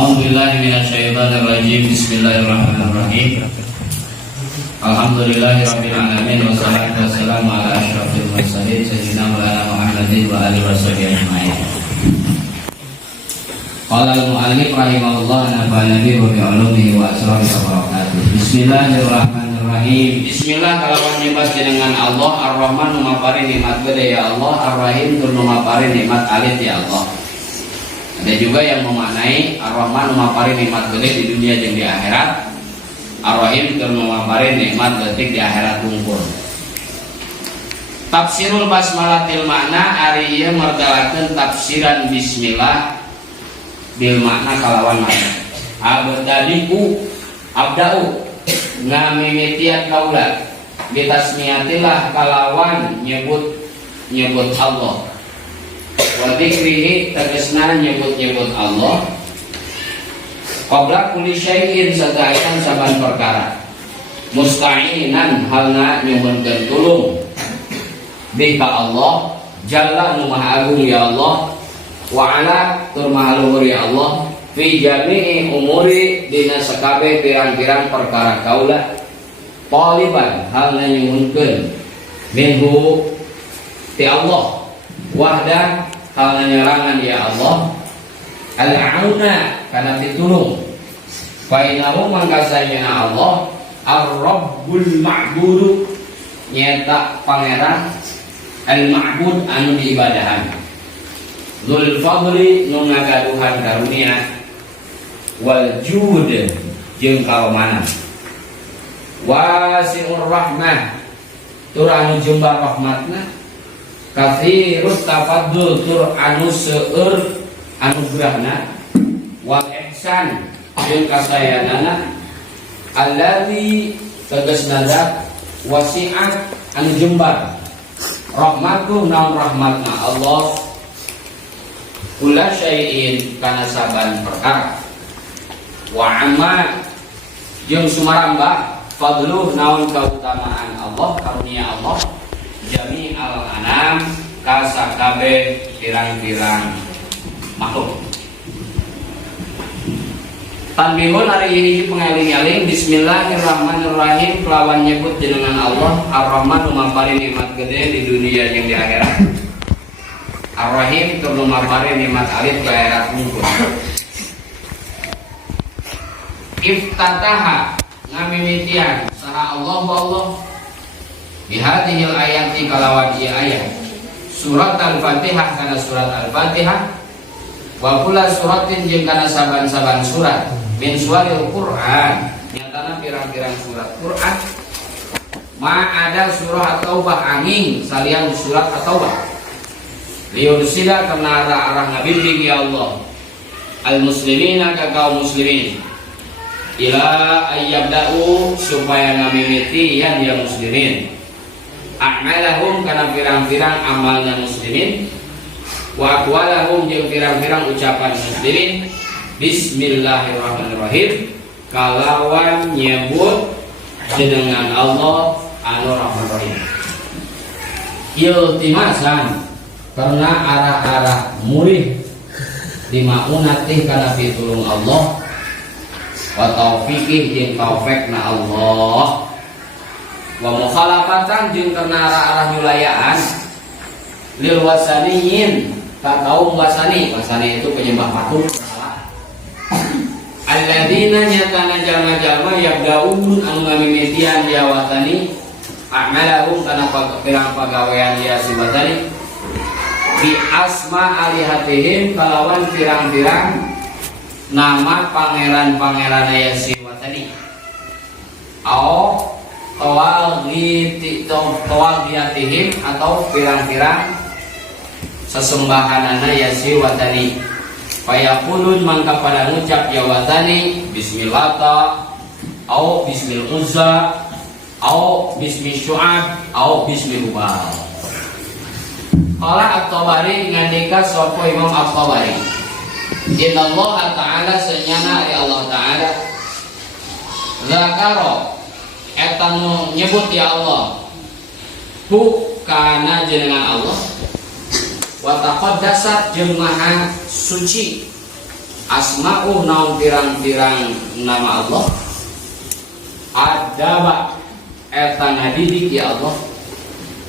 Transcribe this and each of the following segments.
A'udzubillahi minasyaitonirrajim. Bismillahirrahmanirrahim. Alhamdulillahirabbil alamin wassalatu wassalamu ala asyrofil mursalin sayyidina Maulana Muhammadin wa alihi washabihi ajmain. Qala al-mu'allif rahimahullah nafa'ana bihi wa bi 'ulumihi wa asrarihi wa barakatuh. Bismillahirrahmanirrahim. Bismillah kalawan nyembah jenengan Allah Ar-Rahman numapari nikmat gede ya Allah, Ar-Rahim tur numapari nikmat alit ya Allah. Ada juga yang memaknai Ar-Rahman memapari nikmat gede di dunia dan di akhirat, Ar-Rahim keur memapari nikmat detik di akhirat tungkul. Tafsirul basmalatil makna ari ieu merdalakeun tafsiran bismillah bil makna kalawan makna. Abda'u ngamimitian kaula bitasmiyatillah kalawan nyebut Allah. Wa dzikrihi tegasna nyebut-nyebut Allah qabla kulli syai'in sadayatan saban perkara musta'inan halna nyuhunkeun tulung bika Allah jalla nu maha agung ya Allah wa ala tur maha luhur ya Allah fi jami'i umuri dina sakabeh pirang-pirang perkara kaula taliban halna nyuhunkeun minhu ti Allah wahda halna nyerangan ya Allah al-auna kana pitulung fa innahu mangkasayana Allah ar-rabbul ma'budu nyata pangeran al-ma'bud anu diibadahan dzul fadli nu ngagaduhan karunia wal jud jeung kaomanan wasi'ur rahmah tur anu jembar rahmatna katsirut tafaddul tur anu seueur anugerahna wal ihsan jeung kasayanana allazi tegasna zat wasi'at anu jembar rahmatuh naun rahmatna Allah kula syai'in kana saban perkara wa amma jeung sumarambah fadluh naun kautamaan Allah karunia Allah jami al-anam kasakabe pirang-pirang makhluk. Tanbihun hari ini pengaling-aling bismillahirrahmanirrahim kelawan nyebut jenengan Allah Ar-Rahman numapari nikmat gede di dunia yang di akhirat, Ar-Rahim tur numapari nikmat alit ke akhirat mungkul. Iftataha ngamimitian saha Allah bihadihil ayati kalawan ieu ayat surat al-Fatihah kana surat al-Fatihah wa kullu suratin jeung kana saban-saban surat min suwaril Qur'an nyatana pirang-pirang surat Qur'an ma ada surah at-taubah angin salian surat at-taubah liursila kana arah ngabimbing ya Allah al-muslimina ka kaum muslimin ila ayyabda'u supaya ngamimiti yan ya muslimin a'malahum kana pirang-pirang amalna muslimin wa aqwalahum jeung pirang-pirang ucapan muslimin bismillahirrahmanirrahim kalawan nyebut jenengan Allah anu Rahman Rahim iltimasan karena arah-arah murid dimaunatih kana pitulung Allah wa taufiqih jeung taufeqna Allah wa mukhalafatan jeung karena arah-arah wilayaan lil wasaniyin ka kaum wasani itu penyembah patung alladzina nyatana jalma-jalma yabdaun anu ngamimitian dia watani a'malahum kana pirang pagawean dia si watani bi asma alihatihim kalawan pirang-pirang nama pangeran-pangeran ya si watani au tawagiyatihim atau pirang-pirang sesembahanana ya si watani fayaqulun mangka pada ngucap ya watani bismillata au bismil uzza au bismi syu'ab au bismi hubal. Qala at-Tabari ngandika sapa Imam at-Tabari innallaha ta'ala senyana ya Allah ta'ala zakaro eta nu nyebut ya Allah hu kana jenengan Allah wa taqaddasat jeung maha suci asma'u naum pirang-pirang nama Allah adaba eta ngadidik ya Allah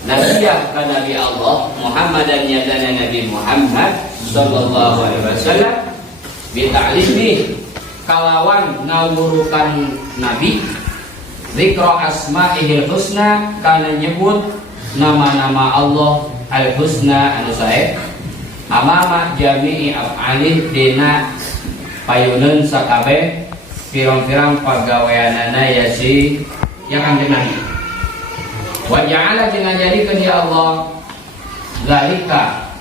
nabiyah ka nabi Allah Muhammadan yadana Nabi Muhammad sallallahu alaihi wasallam bi ta'limi kalawan ngawurukan nabi dzikra asma'ihil husna kana nyebut nama-nama Allah al husna anu sae amama jami'i af'alih dina payuneun sakabeh pirang-pirang pagaweanana yasi ya Kanjeng Nabi wa ja'ala jeung jadikeun ya Allah zalika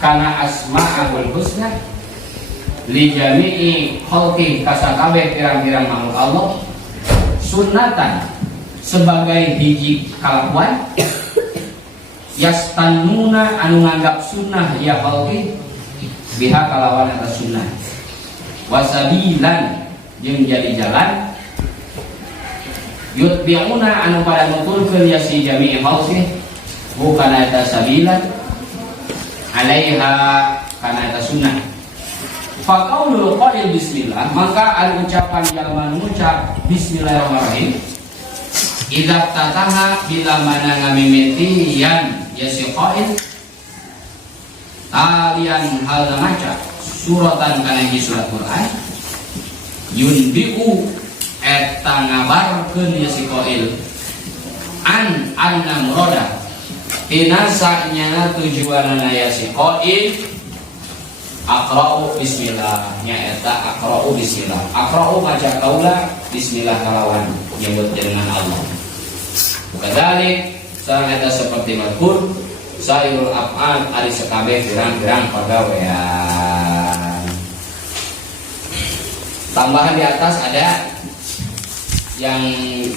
kana asma'ul husna li jami'i khalqi kasakabeh pirang-pirang makhluk Allah sunnatan sebagai hiji kalakuan yastannuna anu nganggap sunnah ya khalqi biha kalawan eta sunnah wasabilan jeung jadi jalan yutbi'una anu pada nutulkeun ya si jami'i khalqi bukan eta sabilan alaiha kana eta sunnah fa qaulul qail bismillah maka al ucapan jalma ngucap bismillahirrahmanirrahim idza tataha bila mana ngamimiti yan ya si qail talian hal maca suratan kana hiji surat Quran yunbiu eta ngabarkeun ya si qail an anna murada tina sanyana tujuanana ya si qail aqra'u bismillah nya eta aqra'u bismillah aqra'u maca kaula bismillah kalawan nyebut dengan Allah kadalik sareng eta seperti mazkur sairul af'al ari sakabeh pirang-pirang pagawean. Tambahan di atas ada yang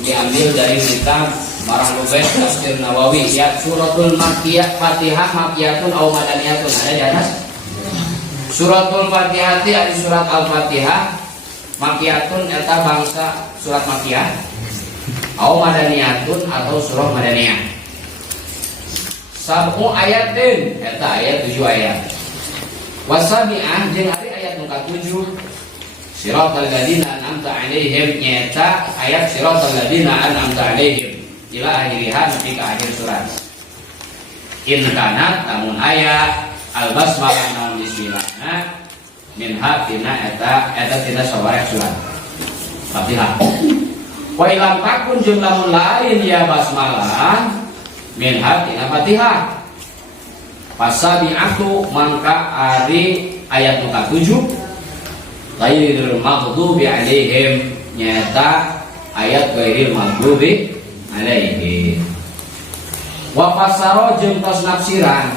diambil dari kitab Marah Lubait Tafsir Nawawi ya suratul Makkiyah Fatihah Makkiyatun aw Madaniyatun ada di atas. Suratul Fatihah ada surat Al-Fatihah Makkiyatun eta bangsa surat Makkiyah aw Madaniyatun atau surah Madaniyah. Sab'u ayatin eta ayat 7 ayat. Wasabi'ah jeung ari ayat nu ka-7 Siratal ladzina an'amta 'alaihim nyata ayat siratal ladzina an'amta 'alaihim ila akhirih nepi ka akhir surat. In kana namun aya al-basmalah namun bismillah. Minha tina eta tina sabarek surat Fatihah. Wa ilam takun jeung lamun lain ya basmalah minha tina Fatihah. Fasabi'atu mangka ari ayat nu ka-7 ghairil maghdubi alaihim nyata ayat ghairil maghdubi alaihim. Wa fasara jeung tos nafsiran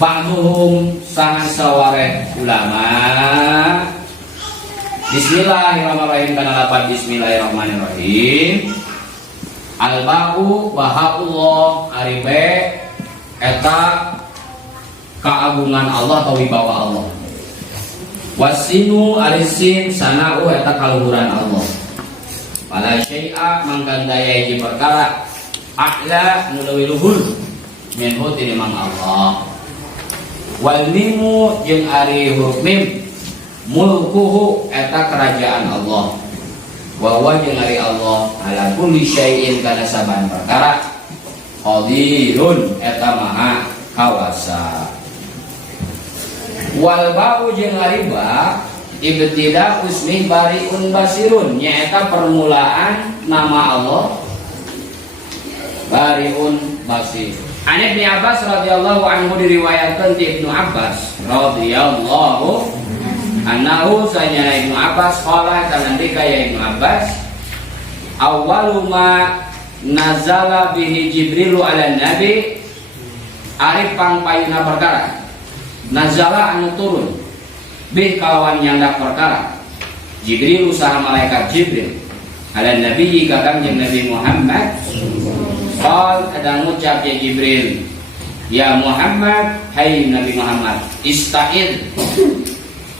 ba'dhum sangan sawareh ulama bismillahirrahmanirrahim kana lapan bismillahirrahmanirrahim al-ba'u wa haullah ari be eta keagungan Allah atau wibawa Allah. Wasinu arisin sana'u eta kaluhuran Allah. Wala syai'a manggandaya hiji perkara a'la nu leuwih luhur minhu ti mang Allah. Wal mimu jeung ari huruf mim mulkuhu eta kerajaan Allah. Wa huwa jeung ari Allah ala kulli syai'in kana saban perkara qadirun eta maha kawasa. Wal ba'u jeung ari ba ibtida usmi bariun basirun nyaeta permulaan nama Allah bariun basir. An Ibnu Abbas radhiyallahu anhu diriwayatkeun ti Ibnu Abbas radhiyallahu anhu sanya Ibnu Abbas qala kana dikaya Ibnu Abbas awwalu ma nazala bihi Jibrilu ala nabi ari pangpayuna perkara nazala anu turun bih kalawan nyandak perkara Jibril usaha malaikat Jibril ala nabi ka kanjeng Nabi Muhammad qal kadang ngucap ya Jibril ya Muhammad hai Nabi Muhammad ista'id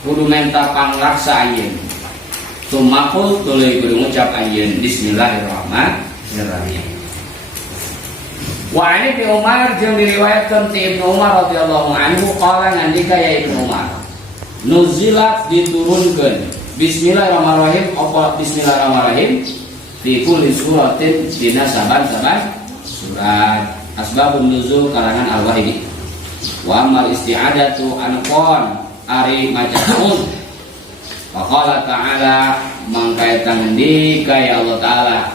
kudu menta pangraksa anjeun tumakul tuluy kudu ngucap anjeun bismillahirrahmanirrahim. Wa ani bi Umar jeung diriwayatkeun ti Ibnu Umar radhiyallahu anhu qala ngandika ya Ibnu Umar nuzilat diturunkeun. Bismillahirrahmanirrahim. Apa bismillahirrahmanirrahim? Fi kulli suratin dina saban-saban surat. Asbabun nuzul karangan al-wahidi. Wa amal isti'adatu anqon ari macaun. Faqala ta'ala mangkaitan di kaya Allah Ta'ala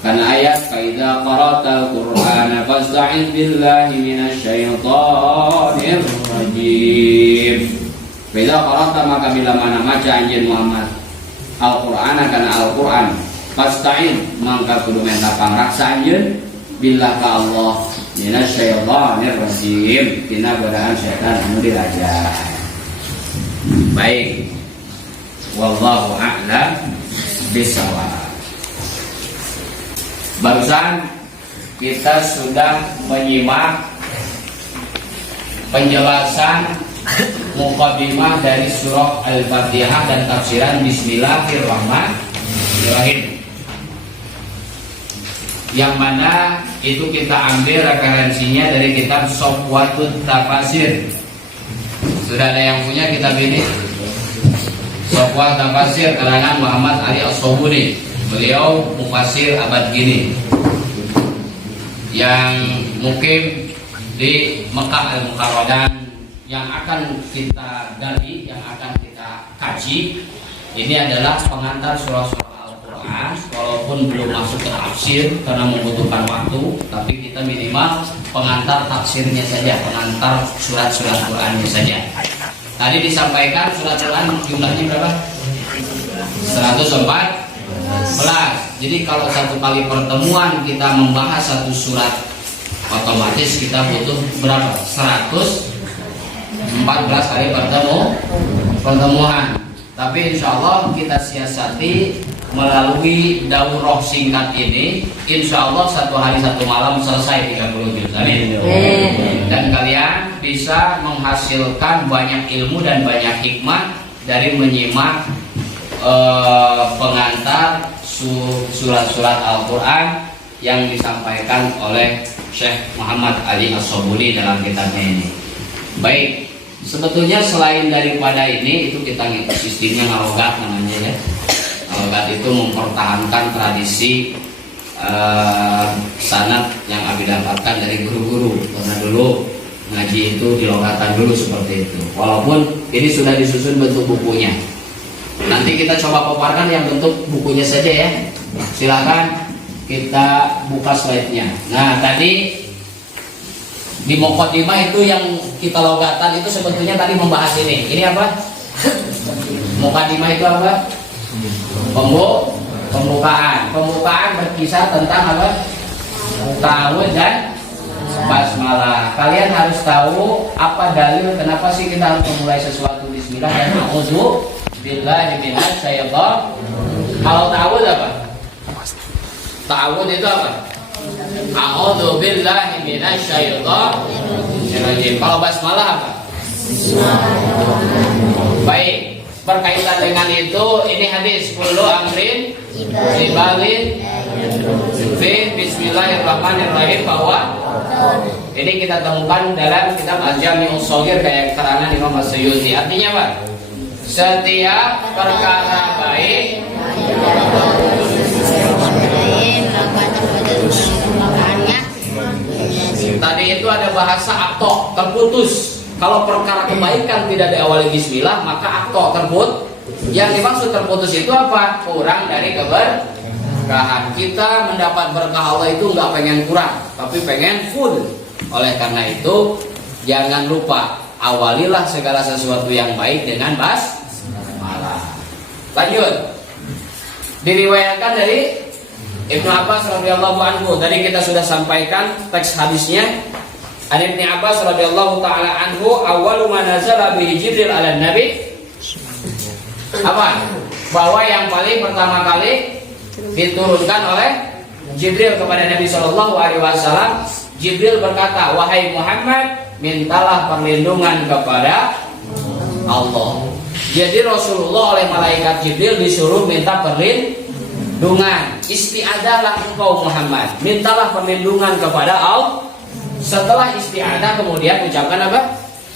karena ayat faidza qara'tal qur'ana fasta'iz billahi minasyaitonir rajim. Faidza qara'ta maka bila mana maca anjeun Muhammad Al-Qur'ana kana Al-Qur'an fasta'iz mangka kudu minta pangraksa anjeun billah ka Allah minasyaitonir rajim tina godaan setan anu dirajam. Baik. Wallahu a'lam bishawab. Barusan kita sudah menyimak penjelasan muqaddimah dari surah Al-Fatihah dan tafsiran Bismillahirrahmanirrahim. Yang mana itu kita ambil referensinya dari kitab Sofwatut Tafasir. Sudah ada yang punya kitab ini? Sofwat Tafasir karangan Muhammad Ali As-Sobuni. Beliau mufasir abad gini yang mungkin di Mekah Al-Mukarramah yang akan kita gali, yang akan kita kaji. Ini adalah pengantar surah-surah Al-Quran, walaupun belum masuk ke tafsir karena membutuhkan waktu, tapi kita minimal pengantar tafsirnya saja, pengantar surat-surat Qurannya saja. Tadi disampaikan surat Quran jumlahnya berapa? 104. Jadi kalau satu kali pertemuan kita membahas satu surat, otomatis kita butuh berapa? 114 kali pertemuan. Tapi insya Allah kita siasati melalui daurah singkat ini, insya Allah 1 hari 1 malam selesai 30 juz. Amin. Dan kalian bisa menghasilkan banyak ilmu dan banyak hikmah dari menyimak pengantar surat-surat Al-Quran yang disampaikan oleh Syekh Muhammad Ali As-Sobuni dalam kitabnya ini. Baik, sebetulnya selain daripada ini, itu kita ngikut sistemnya ngarogat namanya ya. Ngarogat itu mempertahankan tradisi sanad yang Abi dapatkan dari guru-guru. Karena dulu ngaji itu dilogatan dulu seperti itu. Walaupun ini sudah disusun bentuk bukunya. Nanti kita coba paparkan yang bentuk bukunya saja ya. Silakan kita buka slide-nya. Nah, tadi di muqaddimah itu yang kita logatan itu sebetulnya tadi membahas ini. Ini apa? Muqaddimah itu apa? Pembukaan. Pembukaan berkisah tentang apa? Ta'awudz dan basmalah. Kalian harus tahu apa dalil kenapa sih kita harus memulai sesuatu bismillah dan a'udzu billahi minasyaitonir. Kalau ta'awudz apa? Ta'awudz itu apa? A'udzu billahi minasyaitonir rajim. Kalau basmalah apa? Baik, berkaitan dengan itu ini hadis kullu amrin jibalin fi bismillahirrahmanirrahim bahwa ini kita temukan dalam kitab Al-Jami'us Shaghir kayak keterangan Imam As-Suyuti. Artinya apa? Setiap perkara baik tadi itu ada bahasa akto terputus. Kalau perkara kebaikan tidak diawali bismillah maka akto terputus. Yang dimaksud terputus itu apa? Kurang dari keberkahan. Kita mendapat berkah Allah itu nggak pengen kurang, tapi pengen full. Oleh karena itu jangan lupa awalilah segala sesuatu yang baik dengan basmalah. Lanjut. Diriwayatkan dari Ibnu Abbas radhiyallahu anhu. Tadi kita sudah sampaikan teks hadisnya. An Ibnu Abbas radhiyallahu taala anhu awwalu ma nazala bihi Jibril 'ala nabi. Apa? Bahwa yang paling pertama kali diturunkan oleh Jibril kepada Nabi sallallahu alaihi wasallam, Jibril berkata, "Wahai Muhammad, mintalah perlindungan kepada Allah." Jadi Rasulullah oleh malaikat Jibril disuruh minta perlindungan. Isti'adahlah engkau Muhammad, mintalah perlindungan kepada Allah. Setelah isti'adah kemudian ucapkan apa?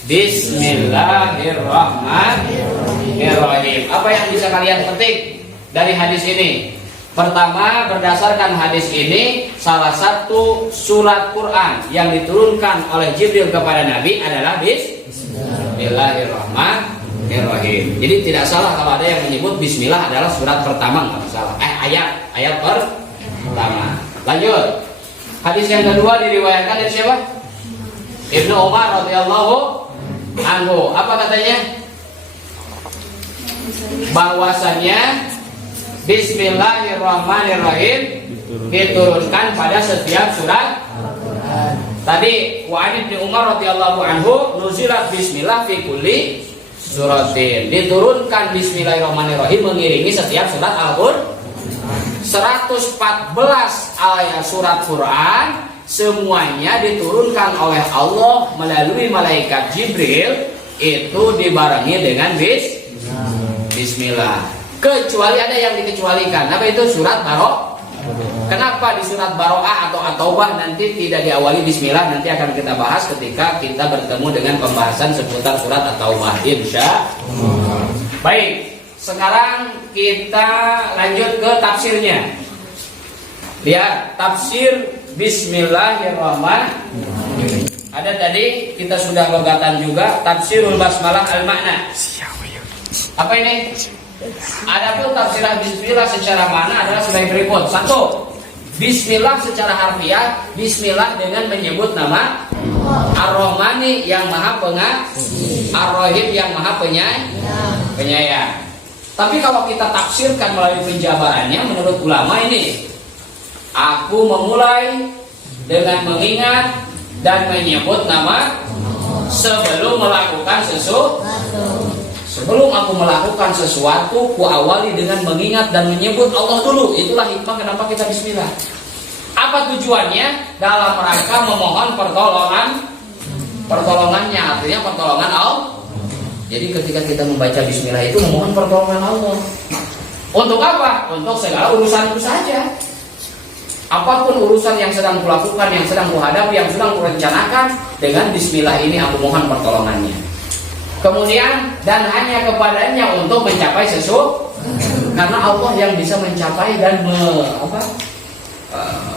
Bismillahirrahmanirrahim. Apa yang bisa kalian petik dari hadis ini? Pertama, berdasarkan hadis ini, salah satu surat Quran yang diturunkan oleh Jibril kepada Nabi adalah Bismillahirrahmanirrahim. Jadi tidak salah kalau ada yang menyebut Bismillah adalah surat pertama, nggak masalah. Ayat pertama. Lanjut. Hadis yang kedua diriwayatkan dari siapa? Ibnu Umar radhiyallahu anhu. Apa katanya? Bahwasanya Bismillahirrahmanirrahim diturunkan pada setiap surat. Tadi wa Ibnu Umar radhiyallahu anhu nuzilat bismillah fi kulli suratin. Diturunkan Bismillahirrahmanirrahim mengiringi setiap surat Al-Qur'an. 114 ayat surat Quran semuanya diturunkan oleh Allah melalui malaikat Jibril, itu dibarengi dengan Bismillah. Kecuali ada yang dikecualikan. Apa itu? Surat Baro'ah. Kenapa di surat Baro'ah atau At-Taubah nanti tidak diawali Bismillah? Nanti akan kita bahas ketika kita bertemu dengan pembahasan seputar surat At-Taubah, insyaallah. Baik, sekarang kita lanjut ke tafsirnya. Lihat tafsir Bismillahirrahmanirrahim. Ada tadi kita sudah logatan juga tafsirul basmalah al-makna. Apa ini? Adapun tafsirah bismillah secara makna adalah sebagai berikut. 1. Bismillah secara harfiah, bismillah dengan menyebut nama Ar-Rahmani yang Maha Pengasih, Ar-Rahim yang Maha Penyayang. Tapi kalau kita tafsirkan melalui penjabarannya menurut ulama ini, aku memulai dengan mengingat dan menyebut nama sebelum melakukan sesuatu. Sebelum aku melakukan sesuatu, ku awali dengan mengingat dan menyebut Allah dulu. Itulah hikmah kenapa kita bismillah. Apa tujuannya? Dalam rangka memohon pertolongannya, artinya pertolongan Allah. Jadi ketika kita membaca bismillah itu memohon pertolongan Allah. Untuk apa? Untuk segala urusanku saja. Apapun urusan yang sedang kulakukan, yang sedang kuhadapi, yang sedang kurencanakan, dengan bismillah ini aku mohon pertolongannya. Kemudian dan hanya kepadanya untuk mencapai sesuatu, karena Allah yang bisa mencapai dan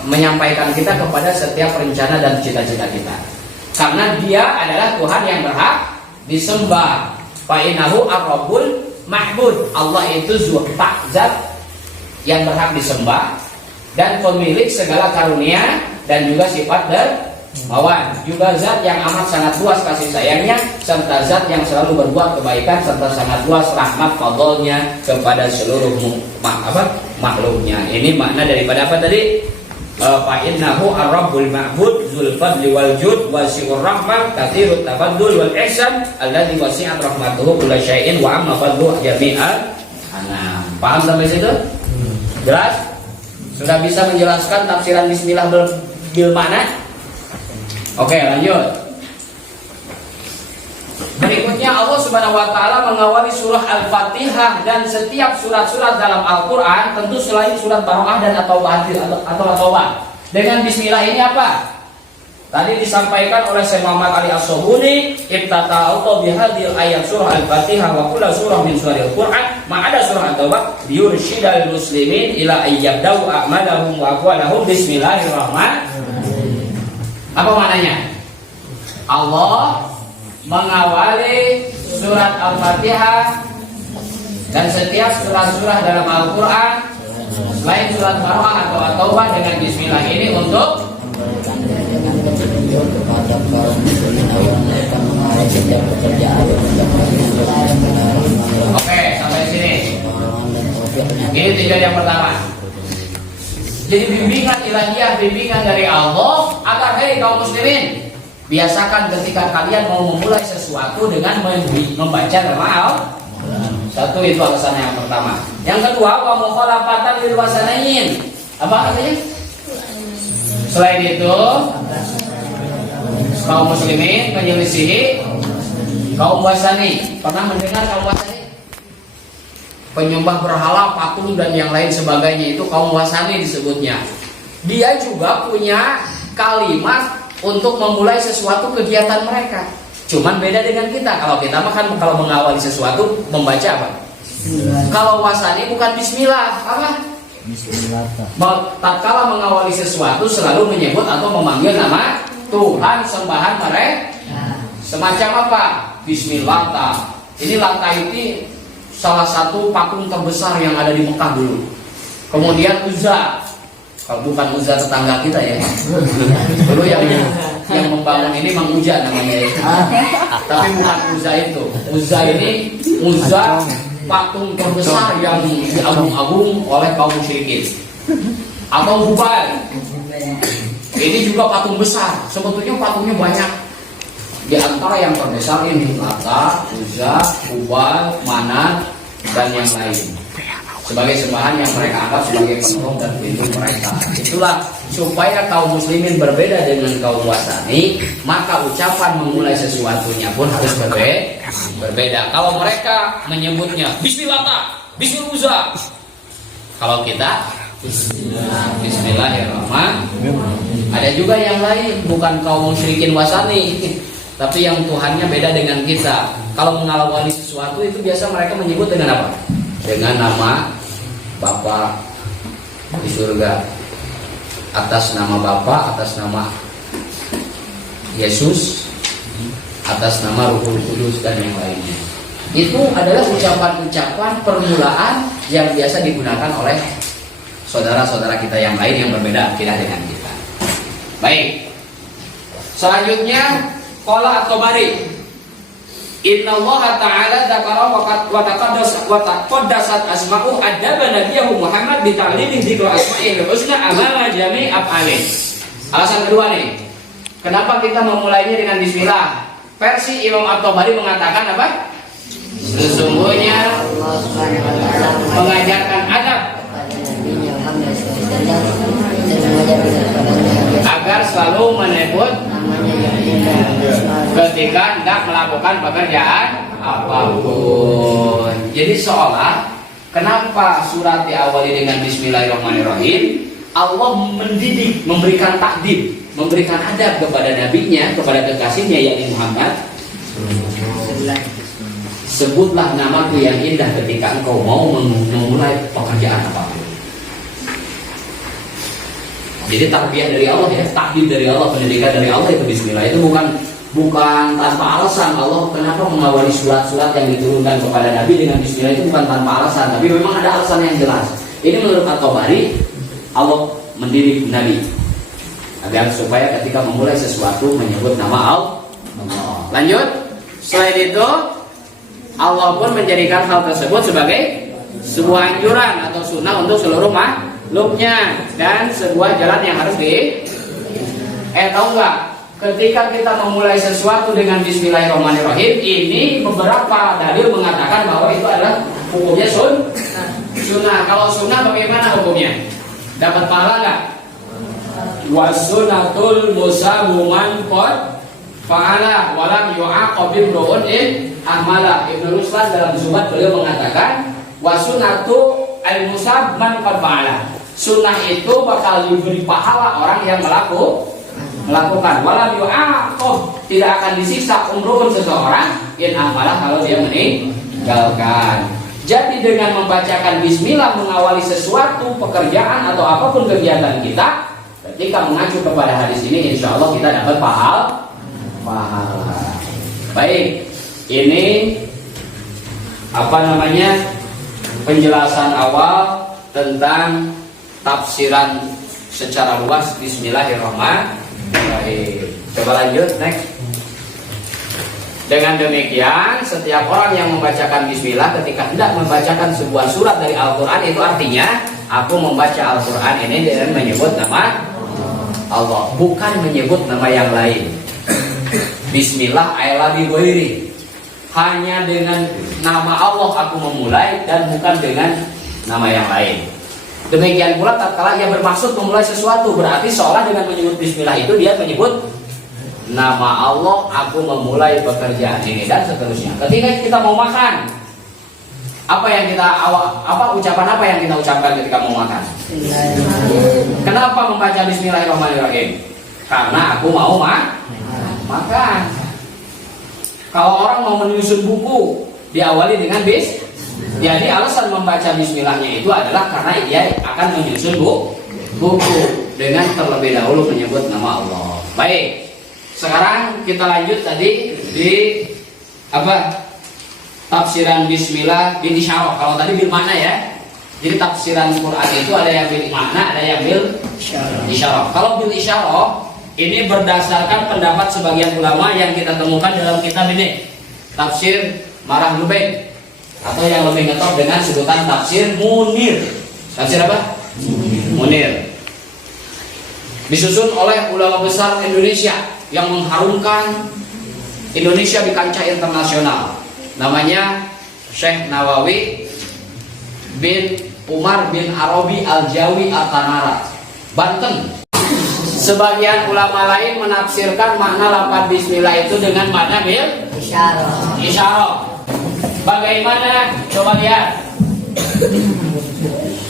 menyampaikan kita kepada setiap rencana dan cita-cita kita. Karena Dia adalah Tuhan yang berhak disembah. Fa'innahu ar-rabbul ma'bud. Allah itu zat yang berhak disembah dan pemilik segala karunia dan juga sifat dermawan, juga zat yang amat sangat luas kasih sayangnya, serta zat yang selalu berbuat kebaikan, serta sangat luas rahmat fadlnya kepada seluruh makhluknya. Ini makna daripada apa tadi? Fa'innahu ar-rabbul ma'bud dzul fadli wal jud wasi'ur rahmah katsirut tafaddul wal ihsan alladzi wasi'at rahmatuhu kulla syai'in wa amma fadluhu jami'al anam. Paham sampai situ? Jelas? Sudah bisa menjelaskan tafsiran bismillah bil mana? Oke, lanjut. Berikutnya Allah Subhanahu wa taala mengawali surah Al-Fatihah dan setiap surat-surat dalam Al-Qur'an, tentu selain surat Baro'ah dan At-Taubah dengan bismillah ini apa? Tadi disampaikan oleh Syekh Muhammad Ali As-Sobuni, ibtata'u bihadhil ayat surah Al-Fatihah wa kullu surah min surahil Qur'an ma ada surah At-Taubah liyursyidal muslimin ila ayyabda'u a'malahum wa aqwalahum bismillahirrahmanirrahim. Apa maknanya? Allah mengawali surat Al-Fatihah dan setiap surah-surah dalam Al-Quran selain surat Baro'ah atau At-Taubah dengan bismillah ini untuk kepada kaum muslimin awal melakukan mengalami setiap pekerjaan. Oke, sampai sini. Ini tujuan yang pertama. Jadi bimbingan ilahiyah, bimbingan dari Allah agar hei kaum muslimin, biasakan ketika kalian mau memulai sesuatu dengan membaca nama Allah. Satu, itu alasannya yang pertama. Yang kedua, wa mukhalafatan lil wasanain. Apa artinya? Selain itu, kaum muslimin menyelisihi kaum wasani. Pernah mendengar kaum wasani? Penyembah berhala, patung dan yang lain sebagainya, itu kaum wasani disebutnya. Dia juga punya kalimat untuk memulai sesuatu kegiatan mereka. Cuman beda dengan kita. Kalau kita makan, kalau mengawali sesuatu membaca apa? Kalau wasani bukan bismillah, apa? Bismillah. Tatkala mengawali sesuatu selalu menyebut atau memanggil nama Tuhan sembahan mereka. Semacam apa? Bismillah. Ini Lata ini salah satu patung terbesar yang ada di Mekah dulu. Kemudian Uzza. Kalau bukan Uzza tetangga kita ya. Dulu yang membangun ini Mang Uja namanya. Tapi bukan Uzza itu. Uzza ini patung terbesar yang diagung-agung oleh kaum musyrikin. Atau Hubal. Ini juga patung besar. Sebetulnya patungnya banyak. Di antara yang terbesar ini Lata, Uzza, Hubal, Manat, dan yang lain. Sebagai sembahan yang mereka anggap sebagai penolong dan pelindung mereka. Itulah supaya kaum muslimin berbeda dengan kaum wasani, maka ucapan memulai sesuatunya pun harus berbeda. Kalau mereka menyebutnya Bismillah, Bismillah. Kalau kita Bismillahirrahmanirrahim. Ada juga yang lain, bukan kaum musyrikin wasani, tapi yang Tuhannya beda dengan kita. Kalau mengawali sesuatu itu biasa mereka menyebut dengan apa? Dengan nama Bapa di surga, atas nama Bapa, atas nama Yesus, atas nama Ruhul Kudus dan yang lainnya. Itu adalah ucapan-ucapan permulaan yang biasa digunakan oleh saudara-saudara kita yang lain yang berbeda akidah dengan kita. Baik. Selanjutnya qala at-Tabari. Inna Allah Ta'ala dzakara wa taqaddasat asma'u adaba nabiyahu Muhammad bi ta'lilihi dzikra asma'il husna amama jami' af'alih. Alasan kedua nih. Kenapa kita memulainya dengan bismillah? Versi Imam At-Tabari mengatakan apa? Sesungguhnya Allah Subhanahu wa taala mengajarkan adab agar selalu menyebut ketika hendak melakukan pekerjaan apapun. Jadi seolah kenapa surat diawali dengan Bismillahirrahmanirrahim? Allah mendidik, memberikan takdim, memberikan adab kepada nabinya, kepada kekasihnya yakni Muhammad. Sebutlah namaku yang indah ketika engkau mau memulai pekerjaan apapun. Jadi tarbiyah dari Allah ya, takdim dari Allah, pendidikan dari Allah itu Bismillah. Itu bukan tanpa alasan Allah kenapa mengawali surat-surat yang diturunkan kepada Nabi dengan Bismillah, itu bukan tanpa alasan, tapi memang ada alasan yang jelas. Ini menurut At-Tabari, Allah mendidik Nabi agar supaya ketika memulai sesuatu menyebut nama Allah. Lanjut, selain itu Allah pun menjadikan hal tersebut sebagai sebuah anjuran atau sunnah untuk seluruh makhluknya dan sebuah jalan yang harus tahu nggak? Ketika kita memulai sesuatu dengan Bismillahirrahmanirrahim, ini beberapa dalil mengatakan bahwa itu adalah hukumnya sunnah. Kalau sunnah bagaimana hukumnya? Dapat pahala nggak? Wasunatul musabuman qad fa'ala walam yu'aqabil ru'un ahmala. Ibnu Ruslan dalam Zubat beliau mengatakan wasunatu al-musab man qad fa'ala. Sunnah itu bakal diberi pahala orang yang melakukan. Walam yu'aqab, tidak akan disiksa umrun seseorang in ahmala kalau dia meninggalkan. Jadi dengan membacakan bismillah mengawali sesuatu pekerjaan atau apapun kegiatan kita, ketika mengacu kepada hadis ini insya Allah kita dapat pahala. Baik, ini penjelasan awal tentang tafsiran secara luas Bismillahirrahmanirrahim. Coba lanjut next. Dengan demikian setiap orang yang membacakan bismillah ketika hendak membacakan sebuah surat dari Al-Quran, itu artinya aku membaca Al-Quran ini dengan menyebut nama Allah, bukan menyebut nama yang lain. Bismillah ayla bi ghairi, hanya dengan nama Allah aku memulai dan bukan dengan nama yang lain. Demikian pula tatkala ia bermaksud memulai sesuatu, berarti seolah dengan menyebut bismillah itu dia menyebut nama Allah aku memulai pekerjaan ini dan seterusnya. Ketika kita mau makan, ucapan apa yang kita ucapkan ketika mau makan? Kenapa membaca bismillahirrahmanirrahim? Karena aku mau makan. Kalau orang mau menyusun buku, diawali dengan bis. Jadi alasan membaca bismillahnya itu adalah karena dia akan menyusun buku dengan terlebih dahulu menyebut nama Allah. Baik, sekarang kita lanjut tadi di apa? Tafsiran bismillah bil isyarah. Kalau tadi bil makna ya. Jadi tafsiran Quran itu ada yang bil makna, ada yang bil isyarah. Kalau bil isyarah ini berdasarkan pendapat sebagian ulama yang kita temukan dalam kitab ini, Tafsir Marah Lubain, atau yang lebih ngetop dengan sebutan Tafsir Munir. Tafsir apa? Munir. Disusun oleh ulama besar Indonesia yang mengharumkan Indonesia di kancah internasional. Namanya Syekh Nawawi bin Umar bin Arabi Al-Jawi Al-Tanara, Banten. Sebagian ulama lain menafsirkan makna lafaz bismillah itu dengan makna bil isyarah. Bagaimana? Coba lihat.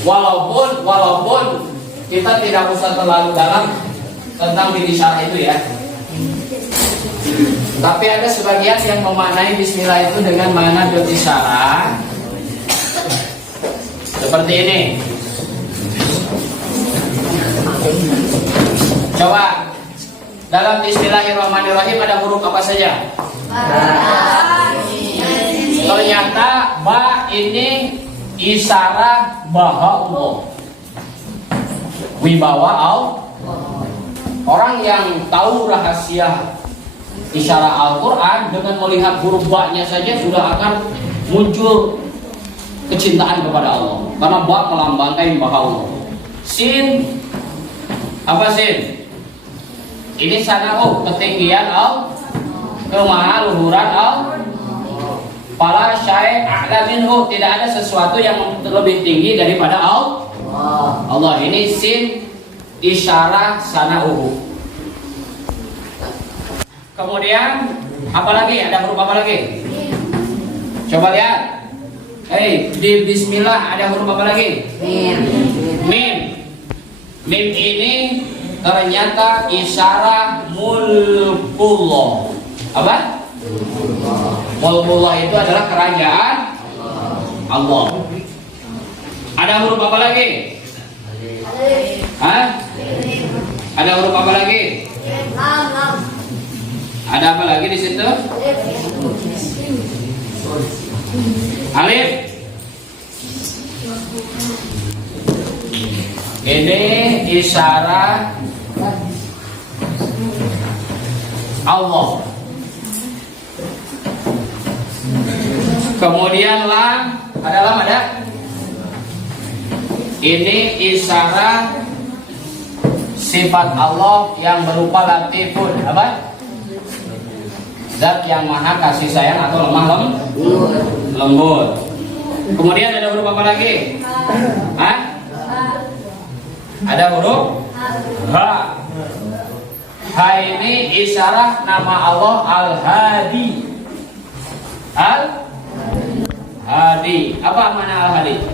Walaupun kita tidak usah terlalu dalam tentang bil isyarah itu ya. Tapi ada sebagian yang memaknai bismillah itu dengan makna bil isyarah. Seperti ini. Coba dalam bismillahirrahmanirrahim ada huruf apa saja? Ternyata ba ini isyarah bahwa Allah, wibawa Allah. Orang yang tahu rahasia isyarah Al-Quran dengan melihat huruf ba-nya saja sudah akan muncul kecintaan kepada Allah, karena ba melambangkan bahwa Allah. Sin apa sin? Ini sana'u, ketinggian al, kemahaluhuran al, fala syai' a'la minhu, tidak ada sesuatu yang lebih tinggi daripada Allah. Ini sin isyarah sana'uhu. Kemudian apa lagi? Ada huruf apa lagi? Coba lihat. Di bismillah ada huruf apa lagi? Mim. Mim ini ternyata isyarah mulkullah. Apa? Mulkullah itu adalah kerajaan Allah. Ada huruf apa lagi? Ada huruf apa lagi? Ada apa lagi di situ? Alif. Ini isyarah Allah. Kemudian lam, ada lam ada? Ini isyarah sifat Allah yang berupa latifun. Apa? Zat yang maha kasih sayang atau lemah lembut. Kemudian ada huruf apa lagi? Ada huruf ha. Ha ini isyarah nama Allah Al-Hadi. Al-Hadi. Apa makna Al-Hadi?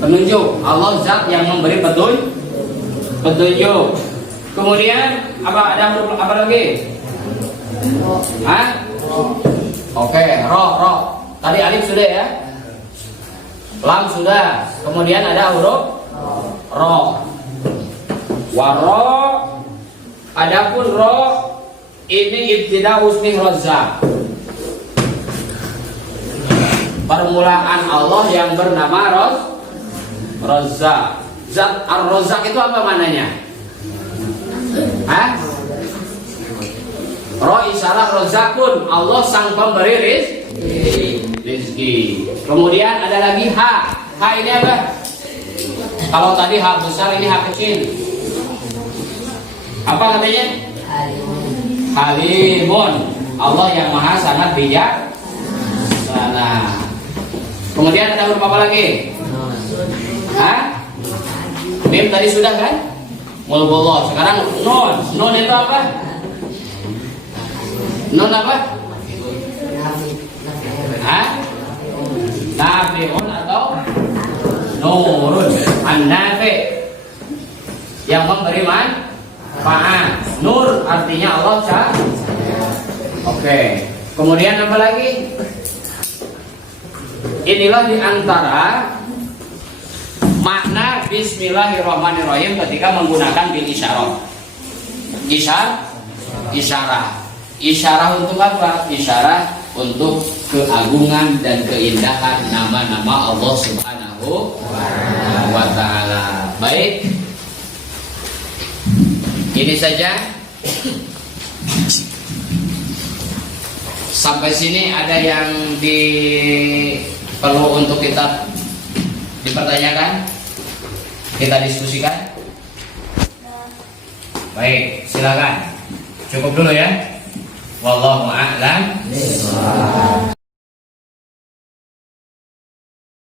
Penunjuk. Allah zat yang memberi petunjuk. Kemudian ada huruf apa lagi? Oke, ro. Tadi alif sudah ya? Lam sudah. Kemudian ada huruf ro. Waro. Adapun ro ini ibtida usmi Razzaq. Permulaan Allah yang bernama Razzaq. Zat Ar-Razzaq itu apa maknanya? Ro isyarah Razzaqun, Allah sang pemberi rizki. Kemudian ada lagi ha. Ha ini apa? Kalau tadi ha besar, ini ha kecil. Apa katanya? Halimun. Allah yang maha sangat bijaksana. Kemudian ada huruf apa lagi? Mim tadi sudah kan? Mulkullah. Sekarang nun. Nun itu apa? Nun apa? Nafi'un atau nurun. An-nafi' yang memberi manfaat. Nur artinya Allah Oke. Kemudian apa lagi? Inilah diantara makna Bismillahirrahmanirrahim ketika menggunakan bil isyarah. Isyarah. Isyarah untuk apa? Isyarah untuk keagungan dan keindahan nama-nama Allah Subhanahu wa ta'ala. Baik. Ini saja. Sampai sini ada yang perlu untuk kita dipertanyakan? Kita diskusikan? Baik, silakan. Cukup dulu ya. Wallahu a'lam.